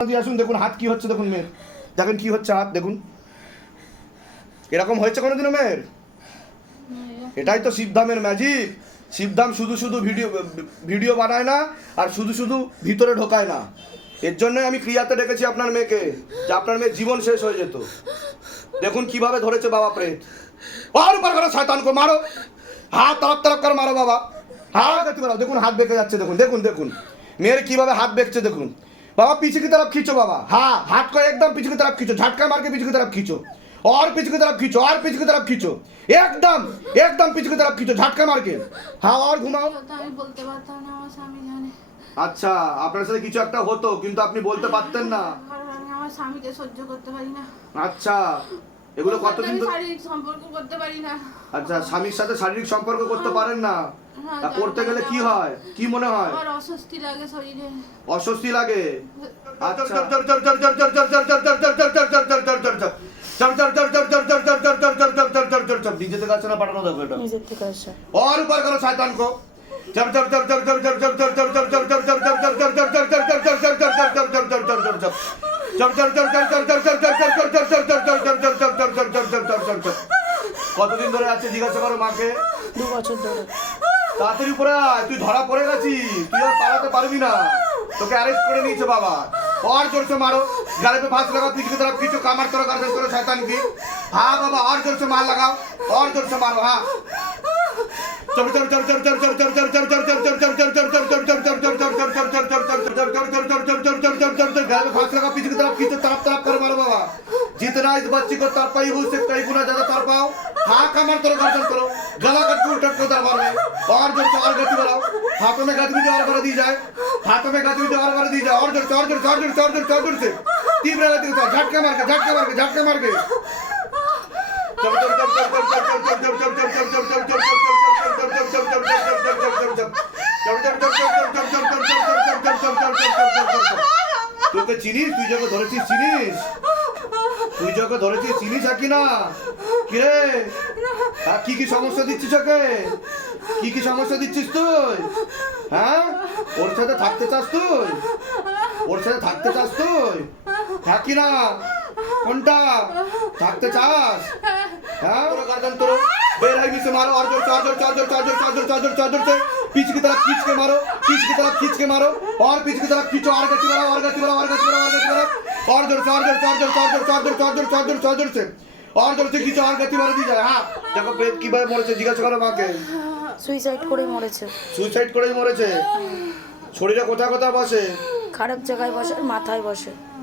আসুন, দেখুন হাত কি হচ্ছে, দেখুন মেয়ের। দেখেন কি হচ্ছে হাত, দেখুন। এরকম হয়েছে কোনোদিনও মেয়ের? এটাই তো শিবধামের ম্যাজিক শিবধাম শুধু শুধু ভিডিও ভিডিও বানায় না, আর শুধু শুধু ভিতরে ঢোকায় না। এর জন্যই আমি ক্রিয়াতে ডেকেছি আপনার মেয়েকে, যে আপনার মেয়ে জীবন শেষ হয়ে যেত। দেখুন কীভাবে ধরেছে বাবা প্রেত। আর উপর করো শয়তান কো মারো। হাত তরফ তরফ করে মারো বাবা। হাত দেখুন হাত বেঁকে যাচ্ছে, দেখুন দেখুন দেখুন। মেয়ের কীভাবে হাত বেঁকছে, দেখুন। বাবা পিছু কী তরফ খিঁচো বাবা? হ্যাঁ হাত করে একদম পিছু তরফ খিঁচো ঝাটকা মারকে পিছু তরফ খিঁচো আর পিছু তরফ খিঁচো আর পিছু তরফ খিঁচো একদম একদম পিছু তরফ খিঁচো ঝাটকা মারকে। হ্যাঁ আর ঘুমাও। আমি বলতে পারতাম না স্বামী জানে আচ্ছা আপনার সাথে কিছু একটা হতো কিন্তু আপনি বলতে পারতেন না। আমার স্বামীকে সহ্য করতে পারি না। আচ্ছা এগুলো কতদিন সম্পর্ক করতে পারি না আচ্ছা স্বামীর সাথে শারীরিক সম্পর্ক করতে পারেন না তা করতে গেলে কি হয় কি মনে হয় আমার অস্বস্তি লাগে শরীরে অস্বস্তি লাগে নিজে থেকে আসে না পাঠানো যাবে এটা ওর উপর করো শয়তান কো চপ কতদিন ধরে আছে জিজ্ঞাসা করো মাকে। দু বছর ধরে উপরে তুই ধরা পড়ে গেছিস তুই আর পালাতে পারবি না। তোকে অ্যারেস্ট করে নিয়েছে বাবা। আর জোরছে মারো গালে তো ভাত লাগাও পিছু তারা কিছু কামার তোরা গার্জেন করে শয়তান কি হ্যাঁ বাবা আর জোরছে মার লাগাও আর জোরছে মারো হ্যাঁ। जितना इस बच्ची को ताप पाई हो उससे कई गुना ज़्यादा ताप पाओ हाँ कमर करो गर्दन करो गला कट को उठट को दरबार में और ज़ोर से और गति बढ़ाओ हाथों में गति भी ज़ोर बढ़ा दी जाए हाथों में गति भी ज़ोर बढ़ा दी जाए और ज़ोर से और ज़ोर से और ज़ोर से और ज़ोर से तीव्र गति के साथ, झटके मार के, झटके मार के, झटके मार के। তোকে চিনিস? তুই যাকে ধরেছিস, চিনিস? তুই যাকে ধরেছিস, চিনিস আর কি না? কিরে? আর কি কি সমস্যা দিচ্ছিস ওকে? কি কি সমস্যা দিচ্ছিস তুই? হ্যাঁ? ওর সাথে থাকতে চাস তুই? ওর সাথে থাকতে চাস তুই? থাকি না কোনটা থাকতে চাস হ্যাঁ তোর বের হয় মারো আর জোর চার জোর চার জোর চার জোর চার জোর চার জোর চার জোর पीछे की तरफ खींच के मारो पीछे की तरफ खींच के मारो और पीछे की तरफ खींचो और गति बढ़ाओ और गति बढ़ाओ और गति बढ़ाओ और गति দেখো প্রেত কীভাবে মরেছে জিজ্ঞাসা করো মাকে সুইসাইড করে মরেছে সুইসাইড করে মরেছে শরীরে কোথায় কোথায় বসে খারাপ জায়গায় বসে মাথায় বসে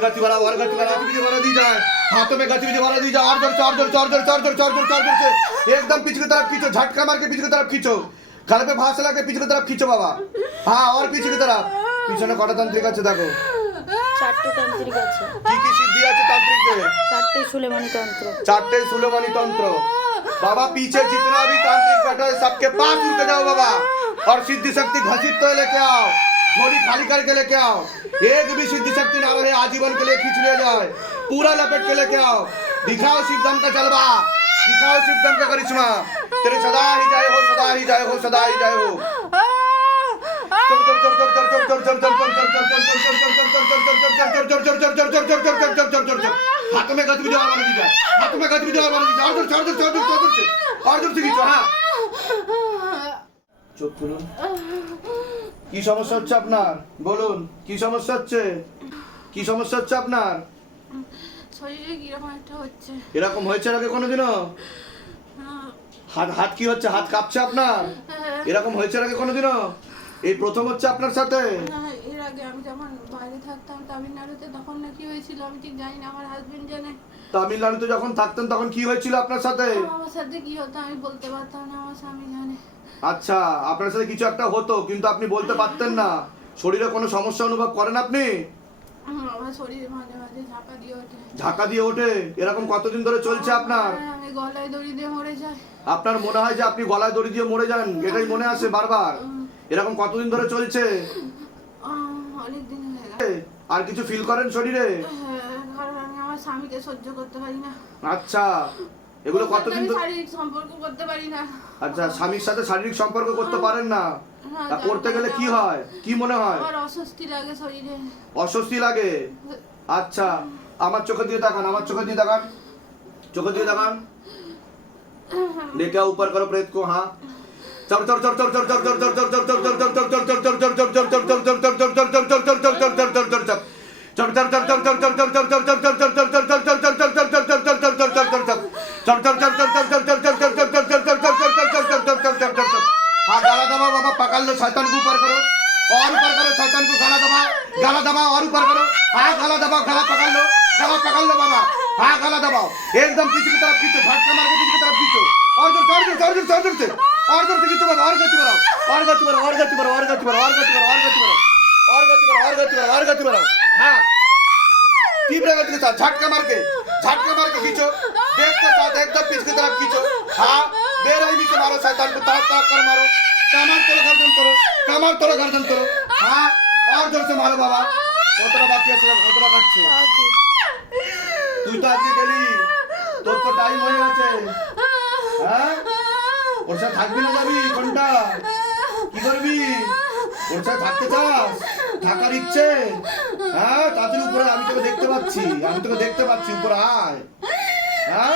गति वाला और गति वाला गति वाला दी जाए हाथों में गति वाला दी जाए और जोर चार जोर चार जोर चार जोर चार जोर चार जोर से एकदम पीछे की तरफ खींचो झटका मार के पीछे की तरफ खींचो गल पे फांस लगा के पीछे की तरफ खींचो बाबा हाँ और पीछे की तरफ পিছনে কটা তান্ত্রিক আছে দেখো চারটে তান্ত্রিক আছে কি কি সিদ্ধি আছে তান্ত্রিকদের চারটে সুলেমানি তন্ত্র चारटे सुलेमानी तंत्र बाबा पीछे जितना भी तांत्रिक बैठा है सबके पास उठ जाओ बाबा और सिद्धि शक्ति घसीट तो लेके आओ। झोली खाली करके लेके आओ। एक भी सिद्धि शक्ति ना रहे, आजीवन के लिए खींच ले जाए। पूरा लपेट के लेके आओ। दिखाओ शिवदम का जलवा। दिखाओ शिवदम का करिश्मा। तेरे सदा ही जाए हो, सदा ही जाए हो, सदा ही जाए हो। हाथों में बढ़ा दी जाए हाथों में जाए और ज़ोर और ज़ोर ज़ोर ज़ोर ज़ोर से खींचो हाँ। চোখ খুলুন। কি সমস্যা হচ্ছে আপনার? বলুন কি সমস্যা হচ্ছে? কি সমস্যা হচ্ছে আপনার? শরীরে কীরকম একটা হচ্ছে। এরকম হয়েছে আগে কোনোদিনও? হাত হাত কি হচ্ছে? হাত কাঁপছে আপনার? এরকম হয়েছে আগে কোনোদিনও? এই প্রথম হচ্ছে আপনার সাথে? এর আগে আমি যখন বাইরে থাকতাম তামিলনাড়ুতে তখন না কি হয়েছিল আমি ঠিক জানি না আমার হাজবেন্ড জানে। তামিলনাড়ুতে যখন থাকতেন তখন কি হয়েছিল আপনার সাথে? আমার সাথে কি হতো আমি বলতে পারতাম না আমার স্বামী জানে। আচ্ছা আপনার সাথে কিছু একটা হতো কিন্তু আপনি বলতে পারতেন না। শরীরে কোনো সমস্যা অনুভব করেন আপনি? ঝাঁকা দিয়ে ওঠে। এরকম কতদিন ধরে চলছে আপনার? আপনার মনে হয় যে আপনি গলায় দড়ি দিয়ে মরে যান? এটাই মনে আছে বারবার। এরকম কতদিন ধরে চলছে? আর কিছু ফিল করেন শরীরে? আচ্ছা। এগুলো কতদিন শারীরিক সম্পর্ক করতে পারি না আচ্ছা স্বামীর সাথে শারীরিক সম্পর্ক করতে পারেন না তা করতে গেলে কি হয় কি মনে হয় আমার অস্বস্তি লাগে শরীরে অস্বস্তি লাগে আচ্ছা আমার চোখে দিয়ে দেখান আমার চোখে দিয়ে দেখান চোখে দিয়ে দেখান लेके ऊपर करो प्रेत को हाँ চর चढ़ চর चढ़ चढ़ चढ़ चढ़ चढ़ चढ़ चढ़ गला दबाओ गला पकड़ लो गला पकड़ लो बाबा हाँ गला दबाओ एकदम पीछे की तरफ खींचो झटका मार के पीछे की तरफ खींचो और जोर और जोर और जोर और जोर से और जोर से खींचो बाबा और गति बढ़ाओ और गति बढ़ाओ और गति बढ़ाओ और गति बढ़ाओ और गति बढ़ाओ और गति बढ़ाओ और गति बढ़ाओ और गति बढ़ाओ और गति बढ़ाओ हाँ तीव्र गति के साथ झटका मार के झटका मार के खींचो बेग के साथ एकदम पीछे की तरफ खींचो हाँ बेरहमी से मारो शैतान को ताप ताप कर मारो कमर तोड़ो गर्दन तोड़ो कमर तोड़ो गर्दन तोड़ो हाँ और जोर से मारो बाबा কতটা বাকি আছে কতটা কাটছে তুই তো আজকে গেলি তোর তো টাইম হয়ে গেছে হ্যাঁ ওর সাথে থাকবি না যাবি কোনটা কি করবি ওর সাথে থাকতে চাস থাকার ইচ্ছে হ্যাঁ তাদের উপরে আমি তোকে দেখতে পাচ্ছি আমি তোকে দেখতে পাচ্ছি উপরে আয় হ্যাঁ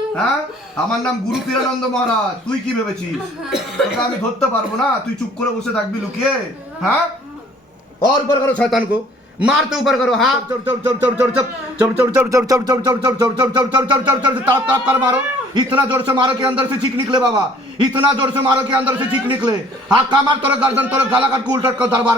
হ্যাঁ আমার নাম গুরু মহারাজ তুই কি ভেবেছিস তোকে আমি ধরতে পারব না তুই চুপ করে বসে থাকবি লুকিয়ে হ্যাঁ অর উপর করো শয়তান কো মারতে উপর করো হ্যাঁ চোর চোর চোর চোর চোর চোর চোর চোর চোর চোর চোর চোর চোর চোর চোর তাপ তাপ কর মারো ইতনা জোর সে মারো কি অন্দর সে চিক নিকলে বাবা ইতনা জোর সে মারো কি অন্দর সে চিক নিকলে হাক্কা কামার তোর গর্দন তোর গলা কাট কুলটার কর দরবার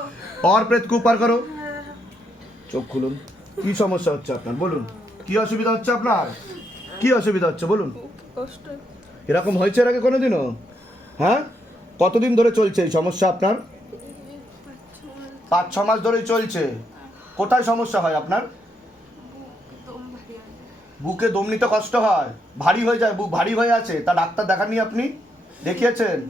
और প্রেত को পার করো। চোখ খুলুন। কি সমস্যা হচ্ছে আপনার? বলুন। কি অসুবিধা হচ্ছে আপনার? কি অসুবিধা হচ্ছে? বলুন। এরকম হয়েছে এর আগে কোনোদিনও? হ্যাঁ? কতদিন ধরে চলছে এই সমস্যা আপনার? পাঁচ ছ মাস ধরেই চলছে। কোথায় সমস্যা হয় আপনার? বুকে দম নিতে কষ্ট হয়। ভারী হয়ে যায় বুক ভারী হয়ে আছে। তা ডাক্তার দেখাননি আপনি? দেখিয়েছেন?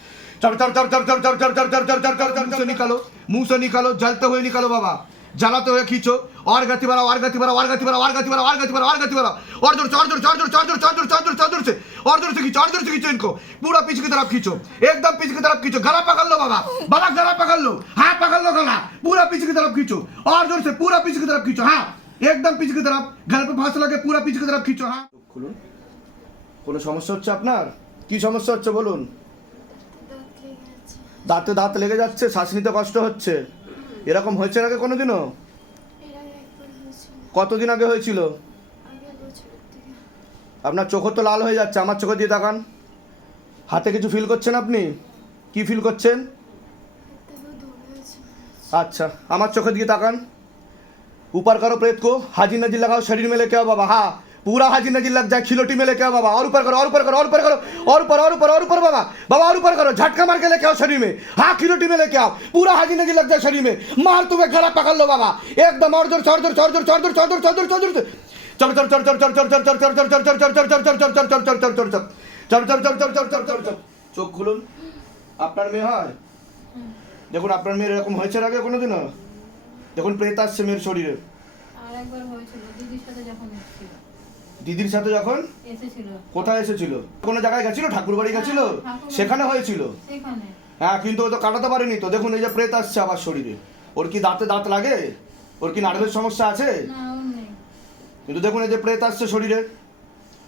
চর চর চর চর চর চর চর চর চর চর হয়ে নিকালো বাবা জ্বালাতে হয়ে খিচো অর গাতি বাড়া অর গাতি বাড়া অর বাড়া অর গাতি বাড়া অর গাতি বাড়া অর গাতি বাড়া অর ধরছে অর ধরছে পিছকে তারা একদম পিছকে তারা খিচো গলা পাকালো বাবা বাবা গলা পাকালো হ্যাঁ পাকালো গলা পুরা পিছকে তারা খিচো অর ধরছে পুরা পিছকে তারা খিচো হ্যাঁ একদম পিছকে তারা গলা লাগে পুরা পিছকে তারা খিচো হ্যাঁ কোনো সমস্যা হচ্ছে আপনার কি সমস্যা হচ্ছে বলুন দাঁতে দাঁত লেগে যাচ্ছে, শ্বাস নিতে কষ্ট হচ্ছে। এরকম হয়েছে আগে কোনোদিনও? কতদিন আগে হয়েছিল? আপনার চোখ তো লাল হয়ে যাচ্ছে, আমার চোখে দিয়ে তাকান। হাতে কিছু ফিল করছেন আপনি? কি ফিল করছেন? আচ্ছা আমার চোখের দিকে তাকান। উপার কারও প্রেত কো হাজির নাজির লাগাও শরীর মেলে কেউ বাবা, হা। पूरा हाजी नजीर लग जाए खिलोटी में लेके आओ बाबा और ऊपर करो और ऊपर करो और ऊपर करो और ऊपर और ऊपर और ऊपर बाबा बाबा और ऊपर करो झटका मार के लेके आओ शरीर में हाँ खिलोटी में लेके आओ पूरा हाजी नजीर लग जाए शरीर में मार तुम्हें गला पकड़ लो बाबा एकदम और जोर और जोर और जोर और जोर और जोर और जोर जोर चलो चलो चलो चलो चलो चलो चलो चलो चलो चलो चलो चलो चलो चलो चलो चलो चलो चलो চল চল চল চল চল চল চল চল চোখ খুলুন আপনার মেয়ে হয় দেখুন আপনার মেয়ের এরকম হয়েছে আগে কোনোদিনও দেখুন প্রেত আসছে মেয়ের শরীরে আর একবার হয়েছিল দিদির সাথে যখন দিদির সাথে যখন? কোথায় এসেছিল? কোনো জায়গায় গেছিল? ঠাকুর বাড়ি গেছিল? সেখানে হয়েছিল? হ্যাঁ কিন্তু ও তো কাটাতে পারেনি তো। দেখুন এই যে প্রেত আসছে আবার শরীরে। ওর কি দাঁতে দাঁত লাগে? ওর কি নার্ভের সমস্যা আছে? কিন্তু দেখুন এই যে প্রেত আসছে শরীরে।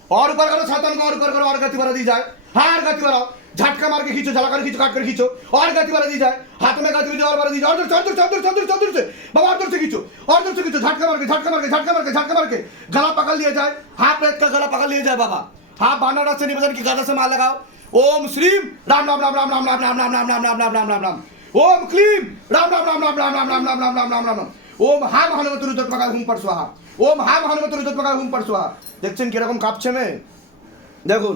और করো करो छातन করো और ऊपर करो और गति बढ़ा दी झटका मार के खींचो जला कर खींचो काट कर खींचो और गति वाला दी जाए हाथों में गति दीजिए और वाला दीजिए और दूर से और दूर से और दूर से और दूर से और दूर से बाबा और दूर से खींचो और दूर से खींचो झटका मार के झटका मार के झटका मार के झटका मार के गला पकड़ लिया जाए हाथ प्रेत का गला पकड़ लिया जाए बाबा हाथ बानाडा से निवेदन की गदा से मार लगाओ ओम श्रीम राम राम राम राम राम राम राम राम राम राम राम राम राम राम राम ओम क्लीम राम राम राम राम राम राम राम राम राम राम राम राम राम ओम हा মহানবত রুদ্রপ্রকার হুম পর সোহা ওম হা মহানবত রুদ্রপ্রকার হুম পর সোহা দেখছেন কীরকম কাঁপছে মেয়ে দেখুন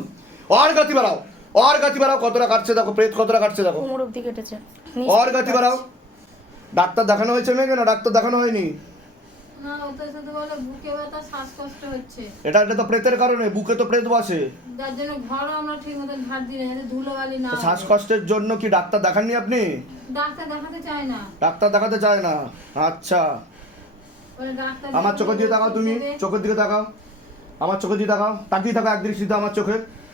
আর গতি বাড়াও অর গাছি বাড়াও কতটা কাটছে দেখো প্রেত কতটা কাটছে দেখো। কোমর অবধি কেটেছে। অর গাছি বাড়াও। ডাক্তার দেখানো হয়েছে মেয়ে কেন? ডাক্তার দেখানো হয়নি? এটা এটা তো প্রেতের কারণে বুকে তো প্রেত বসে শ্বাসকষ্টের জন্য কি ডাক্তার দেখাননি আপনি? ডাক্তার দেখাতে চায় না। আচ্ছা। আমার চোখের দিকে তাকাও তুমি। চোখের দিকে তাকাও। আমার চোখের দিকে তাকাও। তাকিয়ে থাকো এক দৃষ্টিতে আমার চোখে।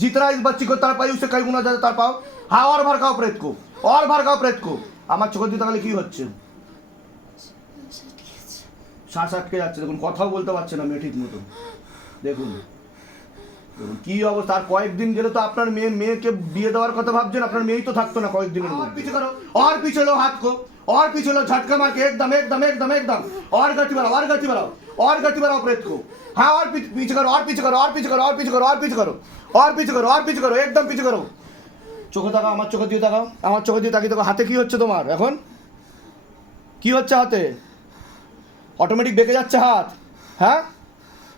जितना इस बच्ची को तड़पाई उससे कई गुना ज्यादा तड़पाओ हाँ और भड़काओ प्रेत को और भड़काओ प्रेत को আমার চোখের দিকে তাকালে কি হচ্ছে শ্বাস আটকে যাচ্ছে দেখুন কথাও বলতে পারছে না মেয়ে ঠিক মতো দেখুন দেখুন কি অবস্থা আর কয়েকদিন গেলে তো আপনার মেয়ে মেয়েকে বিয়ে দেওয়ার কথা ভাবছেন আপনার মেয়েই তো থাকতো না কয়েকদিনের মধ্যে पीछे करो और पीछे लो हाथ को और पीछे लो झटका मार के एकदम एकदम एकदम एकदम और गति बढ़ाओ और गति बढ़ाओ और गति बढ़ाओ प्रेत को हाँ और पीछे पीछे करो और पीछे करो और पीछे करो और पीछे करो और पीछे करो और पीछे करो और पीछे करो एकदम पीछे करो চোখে তাকাও আমার চোখে দিয়ে তাকাও আমার চোখে দিয়ে তাকিয়ে দেখো হাতে কি হচ্ছে তোমার এখন কি হচ্ছে হাতে অটোমেটিক বেঁকে যাচ্ছে হাত হ্যাঁ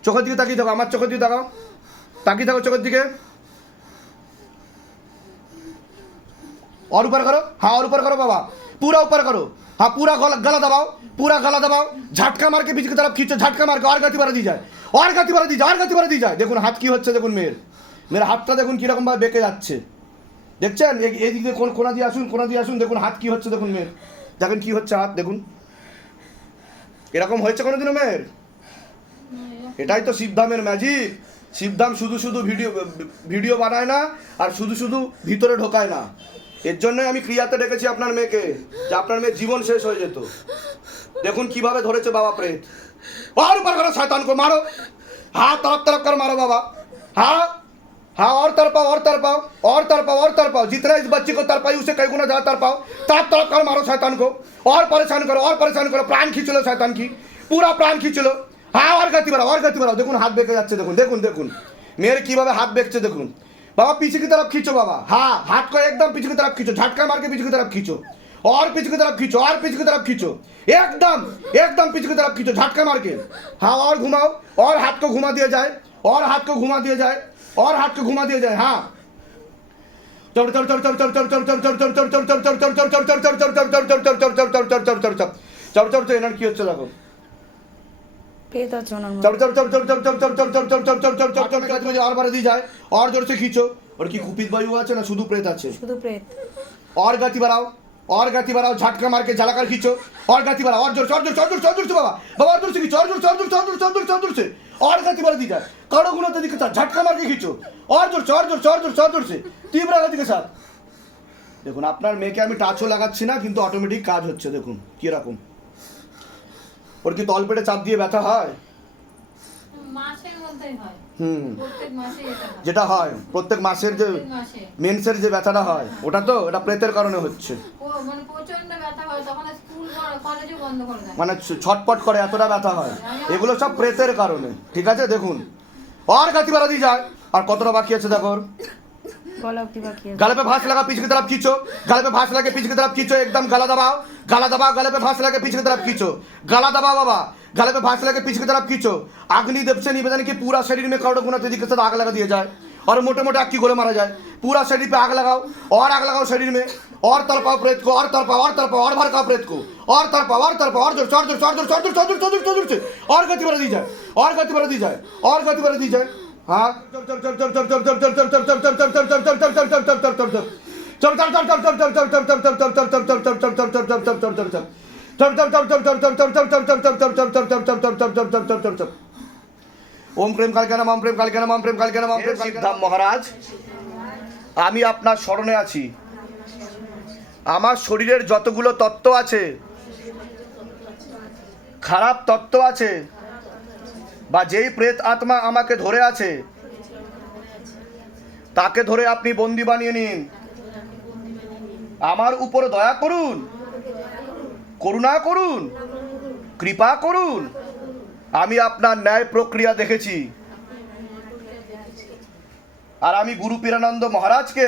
চোখের দিকে তাকিয়ে দেখো আমার চোখের দিকে তাকাও তাকিয়ে থাকো চোখের দিকে और ऊपर करो हाँ और ऊपर करो बाबा पूरा ऊपर करो हाँ पूरा गला गला दबाओ पूरा गला दबाओ झटका मार के पीछे की तरफ खींचो झटका मार के और गति बढ़ा दी जाए और गति बढ़ा दी जाए और गति बढ़ा दी যায় দেখুন হাত কি হচ্ছে দেখুন মেয়ের মেয়ের হাতটা দেখুন কীরকমভাবে বেঁকে যাচ্ছে। দেখছেন? এইদিক দিয়ে কোন কোনা দিয়ে আসুন, কোনা দিয়ে আসুন, দেখুন হাত কি হচ্ছে, দেখুন মেয়ের। দেখেন কি হচ্ছে হাত, দেখুন। এরকম হয়েছে কোনোদিনও মেয়ের? এটাই তো শিবধামের ম্যাজিক শিবধাম শুধু শুধু ভিডিও ভিডিও বানায় না, আর শুধু শুধু ভিতরে ঢোকায় না। এর জন্যই আমি ক্রিয়াতে ডেকেছি আপনার মেয়েকে, যে আপনার মেয়ের জীবন শেষ হয়ে যেত। দেখুন কীভাবে ধরেছে বাবা প্রেত। আর উপর করো শয়তানকে মারো। হাত তরফ তরফ করে মারো বাবা। হ্যাঁ हाँ और तड़पाओ और तड़पाओ और तड़पाओ और तड़पाओ जितना इस बच्चे को तड़पाई उसे कई गुना ज्यादा तड़पाओ तड़प तड़प कर मारो शैतान को और परेशान करो और परेशान करो प्राण खींच लो शैतान की पूरा प्राण खींच लो हाँ और गति बढ़ाओ और गति बढ़ाओ देखो हाथ बेके जाते देखो देखो देखो मेरे की बाबा हाथ बेचते देखो बाबा पीछे की तरफ खींचो बाबा हाँ हाथ को एकदम पीछे की तरफ खींचो झटका मार के पीछे की तरफ खींचो और पीछे की तरफ खींचो और पीछे की तरफ खींचो एकदम एकदम पीछे की तरफ खींचो झटका मार के हाँ और घुमाओ और हाथ को घुमा दिया जाए और हाथ को घुमा दिया जाए और हाथ को घुमा दिया जाए हाँ चढ़ चढ़ चढ़ चढ़ चढ़ चढ़ चढ़ चढ़ चढ़ चढ़ चढ़ चढ़ चढ़ चढ़ चढ़ चढ़ चढ़ चढ़ चढ़ चढ़ चढ़ चढ़ चढ़ चढ़ चढ़ चढ़ চড় চড় তো এনার কি হচ্ছে দেখো পেট আছে ওনার মধ্যে चढ़ चढ़ चढ़ चढ़ चढ़ चढ़ चढ़ चढ़ चढ़ चढ़ चढ़ चढ़ चढ़ चढ़ चढ़ चढ़ और बार दी जाए और जोर से खींचो और কি কুপিত বায়ু আছে না শুধু প্রেত আছে শুধু প্রেত और गति बढ़ाओ और गति बढ़ाओ झटका मार के झलाकर खींचो और गति बढ़ाओ और जोर से और जोर से और जोर से और जोर से बाबा बाबा और जोर से खींचो और जोर से और जोर से और जोर से और जोर से और जोर से और गति बढ़ा दी जाए कड़ो गुना गति के साथ झटका मार के खींचो और जोर से और जोर से और जोर से और जोर से तीव्र गति के साथ দেখুন আপনার মেয়েকে আমি টাচও লাগাচ্ছি না কিন্তু অটোমেটিক কাজ হচ্ছে দেখুন কিরকম ওর কি তলপেটে চাপ দিয়ে ব্যথা হয় মাসের মধ্যেই হয় হুম প্রত্যেক মাসে এটা হয় যেটা হয় প্রত্যেক মাসের যে প্রত্যেক মাসে মেন্সের যে ব্যথাটা হয় ওটা তো এটা প্রেতের কারণে হচ্ছে ও মানে প্রচন্ড ব্যথা হয় তখন স্কুল কলেজও বন্ধ করে দেয় মানে ছ- ছটপট করে এতটা ব্যথা হয় এগুলো সব প্রেতের কারণে ঠিক আছে দেখুন আর গাতি বাড়া দিয়ে যায় আর কতটা বাকি আছে দেখো গলা অব্দি বাকি আছে गले पे भांस लगा पीछे की तरफ खींचो गले पे भांस लगे पीछे की तरफ खींचो एकदम गला दबाओ गला दबाओ गले पे भांस लगे पीछे की तरफ खींचो गला दबाओ बाबा गले पे भांस लगे पीछे की तरफ खींचो अग्निदेव से निवेदन की पूरा शरीर में करोड़ों गुना तेजी के साथ आग लगा दिया जाए और मोटे मोटे आग की गोले मारा जाए पूरा शरीर पे आग लगाओ और आग लगाओ शरीर में और तरफ प्रेत को और तरफ और तरफ और भर का प्रेत को और तरफ और तरफ और जोर चौड़ जोर चौड़ जोर चौड़ जोर चौड़ जोर चौड़ जोर चौड़ और गति बढ़ा दी जाए और गति बढ़ा दी जाए और गति बढ़ा दी जाए हाँ ওম প্রেম কালকে নাম ओम প্রেম কালকে নাম ওম প্রেম কালকে নাম ওম প্রেম কালকে নাম মহারাজ আমি আপনার স্মরণে আছি আমার শরীরের যতগুলো তত্ত্ব আছে, খারাপ তত্ত্ব আছে, বা যেই প্রেত আত্মা আমাকে ধরে আছে, তাকে ধরে আপনি বন্দি বানিয়ে নিন। আমার উপর দয়া করুন, করুণা করুন, কৃপা করুন। আমি আপনার ন্যায় প্রক্রিয়া দেখেছি। আর আমি গুরু পীরানন্দ মহারাজকে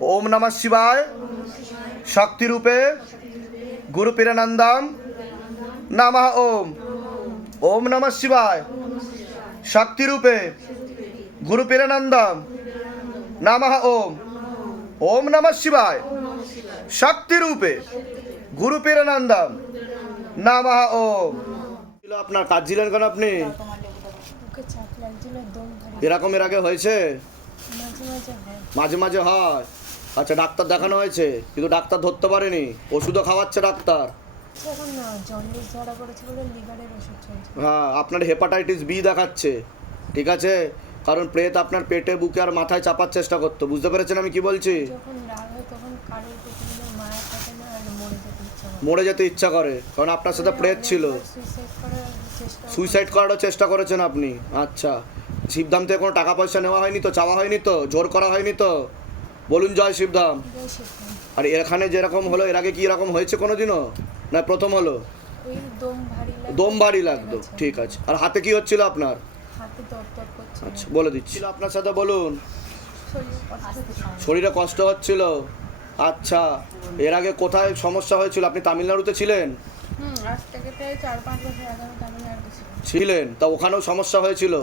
ওম নমঃ শিবায়। শক্তিরূপে গুরু পীরানন্দম নমঃ ওম। ওম নমঃ শিবায়। শক্তিরূপে গুরু পীরানন্দম নমঃ ওম। ওম নমঃ শিবায়। শক্তিরূপে গুরু পীরানন্দম নমঃ ওম। আপনার কাজ ছিলেন কেন আপনি? এরকম এর আগে হয়েছে? হয়। মাঝে মাঝে হয়। আচ্ছা ডাক্তার দেখানো হয়েছে কিন্তু ডাক্তার ধরতে পারেনি। ওষুধও খাওয়াচ্ছে ডাক্তার। এখন জন্ডিস ধরা পড়েছে বলে লিভারের ওষুধ চলছে। হ্যাঁ আপনার হেপাটাইটিস বি দেখাচ্ছে ঠিক আছে? কারণ প্রেত আপনার পেটে বুকে আর মাথায় চাপার চেষ্টা করতো বুঝতে পেরেছেন আমি কি বলছি? হয় মরে যেতে ইচ্ছা হয় করে কারণ আপনার সাথে প্রেত ছিল। সুইসাইড সুইসাইড করারও চেষ্টা করেছেন আপনি আচ্ছা। শিবধাম থেকে কোনো টাকা পয়সা নেওয়া হয়নি তো চাওয়া হয়নি তো জোর করা হয়নি তো? বলুন জয় শিবধাম। আর এখানে যেরকম হলো এর আগে কি এরকম হয়েছে কোনোদিনও? না প্রথম হলো? দম ভারী লাগতো ঠিক আছে। আর হাতে কি হচ্ছিল আপনার? আচ্ছা বলে দিচ্ছি। আপনার সাথে বলুন। শরীর কষ্ট হচ্ছিল। আচ্ছা এর আগে কোথায় সমস্যা হয়েছিল? আপনি তামিলনাড়ুতে ছিলেন? হুম আজ থেকে প্রায় চার পাঁচ বছর আগে আমি তামিলনাড়ু গেছিলাম ছিলেন? তা ওখানেও সমস্যা হয়েছিল?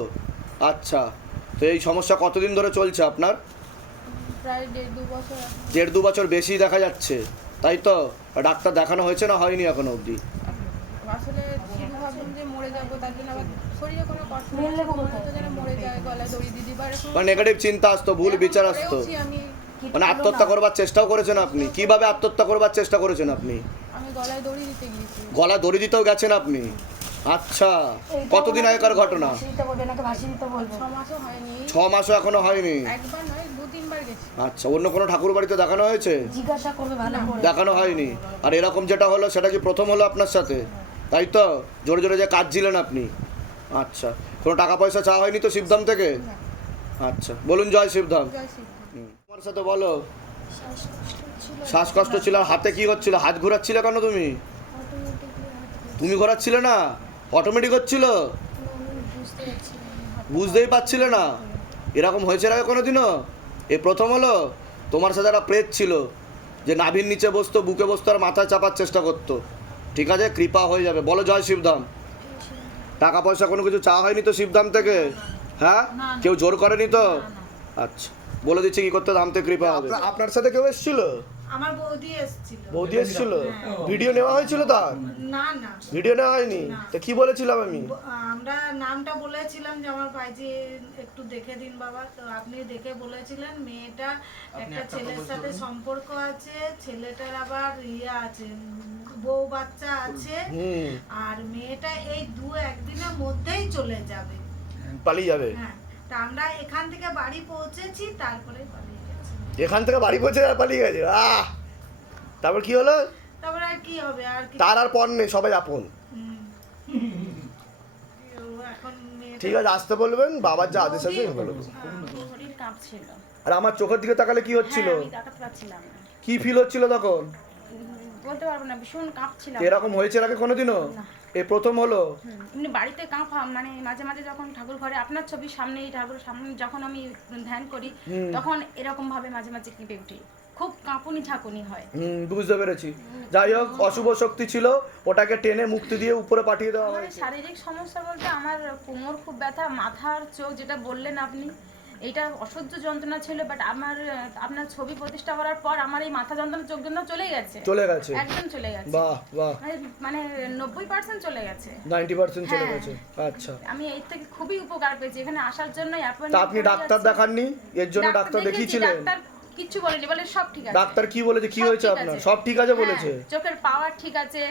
আচ্ছা তো এই সমস্যা কতদিন ধরে চলছে আপনার? প্রায় দেড় দু বছর এখন। দেড় দু বছর বেশি দেখা যাচ্ছে তাই তো? ডাক্তার দেখানো হয়েছে না হয়নি এখনও অবধি? আসলে শুধু ভাবলাম যে মরে যাব তার জন্য আবার শরীরে কোনো কষ্ট নেই হতো যেন মরে যায় গলায় দড়ি দিদি বা এরকম মানে নেগেটিভ চিন্তা আসতো ভুল বিচার আসতো আমি। মানে আত্মহত্যা করবার চেষ্টাও করেছেন আপনি? কীভাবে আত্মহত্যা করবার চেষ্টা করেছেন আপনি? আমি গলায় দড়ি দিতে গিয়েছি। গলা দড়ি দিতেও গেছেন আপনি? আচ্ছা কতদিন আগেকার ঘটনা? দিতে বলবে নাকি ভাসি দিতে বলবে? ছ মাসও হয়নি। ছ মাসও এখনও হয়নি? একবার নয় দু তিনবার গেছি আচ্ছা অন্য কোনো ঠাকুর বাড়িতে দেখানো হয়েছে? জিজ্ঞাসা করবে ভালো করে। দেখানো হয়নি। আর এরকম যেটা হলো সেটা কি প্রথম হলো আপনার সাথে? তাই তো? জোরে জোরে যে কাঁদছিলেন আপনি। আচ্ছা কোনো টাকা পয়সা চাওয়া হয়নি তো শিবধাম থেকে? আচ্ছা বলুন জয় শিবধাম। তোমার সাথে বলো। শ্বাসকষ্ট ছিল। আর হাতে কি হচ্ছিল? হাত ঘোরাচ্ছিলে কেন তুমি? তুমি ঘোরাচ্ছিলে না? অটোমেটিক হচ্ছিল? বুঝতেই পারছিলে না? এরকম হয়েছে আগে কোনোদিনও এ প্রথম হলো তোমার সাথে একটা প্রেত ছিল যে নাভির নিচে বসতো বুকে বসতো আর মাথায় চাপার চেষ্টা করতো। ঠিক আছে? কৃপা হয়ে যাবে। বলো জয় শিবধাম। টাকা পয়সা কোনো কিছু চাওয়া হয়নি তো শিবধাম থেকে? হ্যাঁ? কেউ জোর করেনি তো? আচ্ছা। বলে দিচ্ছি কি করতে ধামতে কৃপা হবে। আপনার সাথে কেউ এসেছিল? আমার বৌদি এসেছিল। বৌদি এসেছিল? ভিডিও নেওয়া হয়েছিল তার? না না। ভিডিও নেওয়া হয়নি? তো কি বলেছিলাম আমি? আমরা নামটা বলেছিলাম যে আমার ভাইজি একটু দেখে দিন বাবা। তো আপনি দেখে বলেছিলেন মেয়েটা একটা ছেলের সাথে সম্পর্ক আছে ছেলেটার আবার ইয়ে আছে বউ বাচ্চা আছে আর মেয়েটা এই দু একদিনের মধ্যেই চলে যাবে। পালিয়ে যাবে? হ্যাঁ। তা আমরা এখান থেকে বাড়ি পৌঁছেছি তারপরে পালিয়ে এখান থেকে বাড়ি পৌঁছে আর পালিয়ে গেছে। আহ! তারপর কি হলো? তারপর আর কি হবে? আর তার আর পর নেই সবাই আপন। ঠিক আছে আসতে বলবেন বাবার যা আদেশ আছে বলবেন। আর আমার চোখের দিকে তাকালে কি হচ্ছিল? হ্যাঁ, কি ফিল হচ্ছিল তখন? বলতে পারব না ভীষণ কাঁপছিলাম। এরকম হয়েছে আগে কোনোদিনও? প্রথম হলো? এমনি বাড়িতে কাঁপা মানে মাঝে মাঝে যখন ঠাকুর ঘরে আপনার ছবি সামনেই ঠাকুর সামনে যখন আমি ধ্যান করি তখন এরকম ভাবে মাঝে মাঝে কেঁপে উঠি। খুব কাঁপুনি ঝাঁকুনি হয়। হুম বুঝতে পেরেছি। যাই হোক অশুভ শক্তি ছিল ওটাকে টেনে মুক্তি দিয়ে উপরে পাঠিয়ে দেওয়া হয়েছে। শারীরিক সমস্যা বলতে আমার কোমর খুব ব্যথা মাথার চোখ যেটা বললেন আপনি এটা অসহ্য যন্ত্রণা ছিল বাট আমার আপনার ছবি প্রতিষ্ঠা করার পর আমার এই মাথা যন্ত্রণা চোখ যন্ত্রণা চলে গেছে। চলে গেছে। একদম চলে গেছে। বাহ বাহ। মানে- মানে নব্বই পার্সেন্ট চলে গেছে। নাইনটি পার্সেন্ট চলে হ্যাঁ। গেছে। আচ্ছা। আমি এর থেকে খুবই উপকার পেয়েছি এখানে আসার জন্য আপনি ডাক্তার দেখাননি? এর জন্য ডাক্তার দেখিয়েছিলেন? ডাক্তার কিচ্ছু বলেনি বলে সব ঠিক আছে। ডাক্তার কি বলেছে কি হয়েছে আপনার? সব ঠিক আছে হ্যাঁ, বলেছে চোখের পাওয়ার ঠিক আছে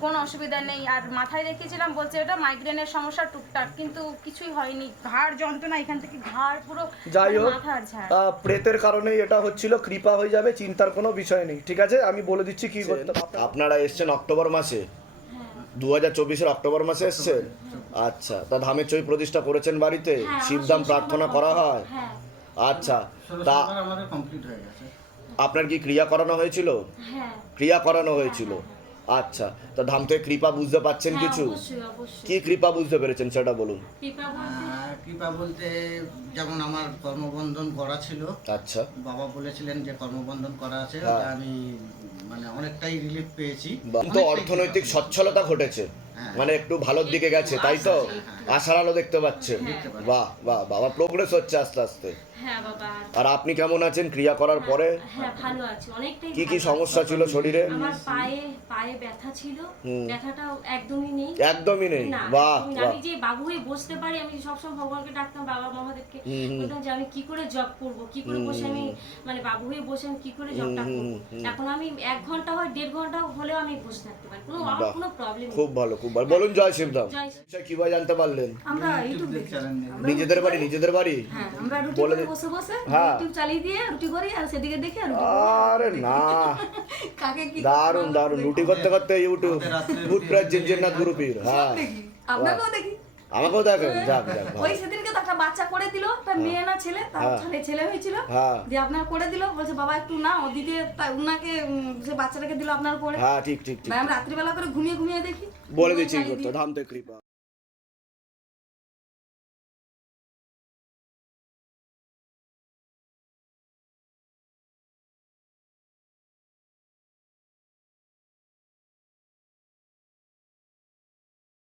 কোনো অসুবিধা নেই। আর মাথায় রেখেছিলাম বলছে এটা মাইগ্রেনের সমস্যা টুকটাক কিন্তু কিছুই হয়নি। ঘাড় যন্ত্রণা এখান থেকে ঘাড় পুরো যাই হোক ঝাড়। আহ, প্রেতের কারণেই এটা হচ্ছিল কৃপা হয়ে যাবে চিন্তার কোনো বিষয় নেই ঠিক আছে? আমি বলে দিচ্ছি কি করতে আপনারা এসছেন অক্টোবর মাসে? দু হাজার চব্বিশের অক্টোবর মাসে এসছেন? আচ্ছা তা ধামের চই প্রতিষ্ঠা করেছেন বাড়িতে? শিবধাম প্রার্থনা করা হয়? হ্যাঁ। আচ্ছা তা আমাদের কমপ্লিট হয়ে গেছে। আপনার কি ক্রিয়া করানো হয়েছিল? হ্যাঁ। ক্রিয়া করানো হয়েছিল? আচ্ছা তা ধাম থেকে কৃপা বুঝতে পারছেন কিছু? কি কৃপা বুঝতে পেরেছেন সেটা বলুন। কৃপা বলতে? যেমন আমার কর্মবন্ধন করা ছিল আচ্ছা। বাবা বলেছিলেন যে কর্মবন্ধন করা আছে হ্যাঁ। আমি মানে অনেকটাই রিলিফ পেয়েছি। তো অর্থনৈতিক সচ্ছলতা ঘটেছে। হ্যাঁ। মানে একটু ভালোর দিকে গেছে তাই তো? আশার আলো দেখতে পাচ্ছে। বাহ বাহ বাবা প্রোগ্রেস হচ্ছে আস্তে আস্তে। হ্যাঁ আর আপনি কেমন আছেন? ক্রিয়া করার পরে? হ্যাঁ ভালো আছি। অনেকটাই কি কি সমস্যা ছিল শরীরে? আমার পায়ে পায়ে ব্যথা ছিল। ব্যথাটা একদমই নেই। একদমই নেই? বাহ আমি যে বাবু হয়ে বসতে পারি আমি সবসময় ভগবানকে ডাকতাম বাবা মহাদেবকে। বলতাম যে আমি কি করে জব করব? কি করে বসে আমি মানে বাবু হয়ে বসে আমি কি করে জবটা করব। এখন আমি এক ঘণ্টা হয় দেড় ঘণ্টা হলেও আমি বসে থাকতে পারি। কোনো আমার কোনো প্রবলেম খুব ভালো খুব ভালো। বলুন জয় শিবধাম। জয় কীভাবে জানতে আমরা ইউটিউব চ্যানেল নিজেদের বাড়ি নিজেদের বাড়ি? হ্যাঁ আমরা রুটি করে বসে বসে হ্যাঁ। ইউটিউব চালিয়ে দিয়ে রুটি করি আর সেদিকে দেখি আর আরে না। কাকে কি দারুণ দারুণ রুটি করতে করতে ইউটিউব গুরুপীর। হ্যাঁ। আপনাকেও দেখি? আমাকেও দেখেন। যাক যাক ওই সেদিনকে তো একটা বাচ্চা করে দিল তার মেয়ে না ছেলে তার হ্যাঁ। ছেলে ছেলে হয়েছিল। হ্যাঁ। দিয়ে আপনার করে দিল বলছে বাবা একটু না ও দিদি তা- উনাকে সে বাচ্চাটাকে দিল আপনার করে। হ্যাঁ ঠিক ঠিক রাত্রিবেলা করে ঘুমিয়ে ঘুমিয়ে দেখি। বলে দিচ্ছি করতে ধাম কৃপা।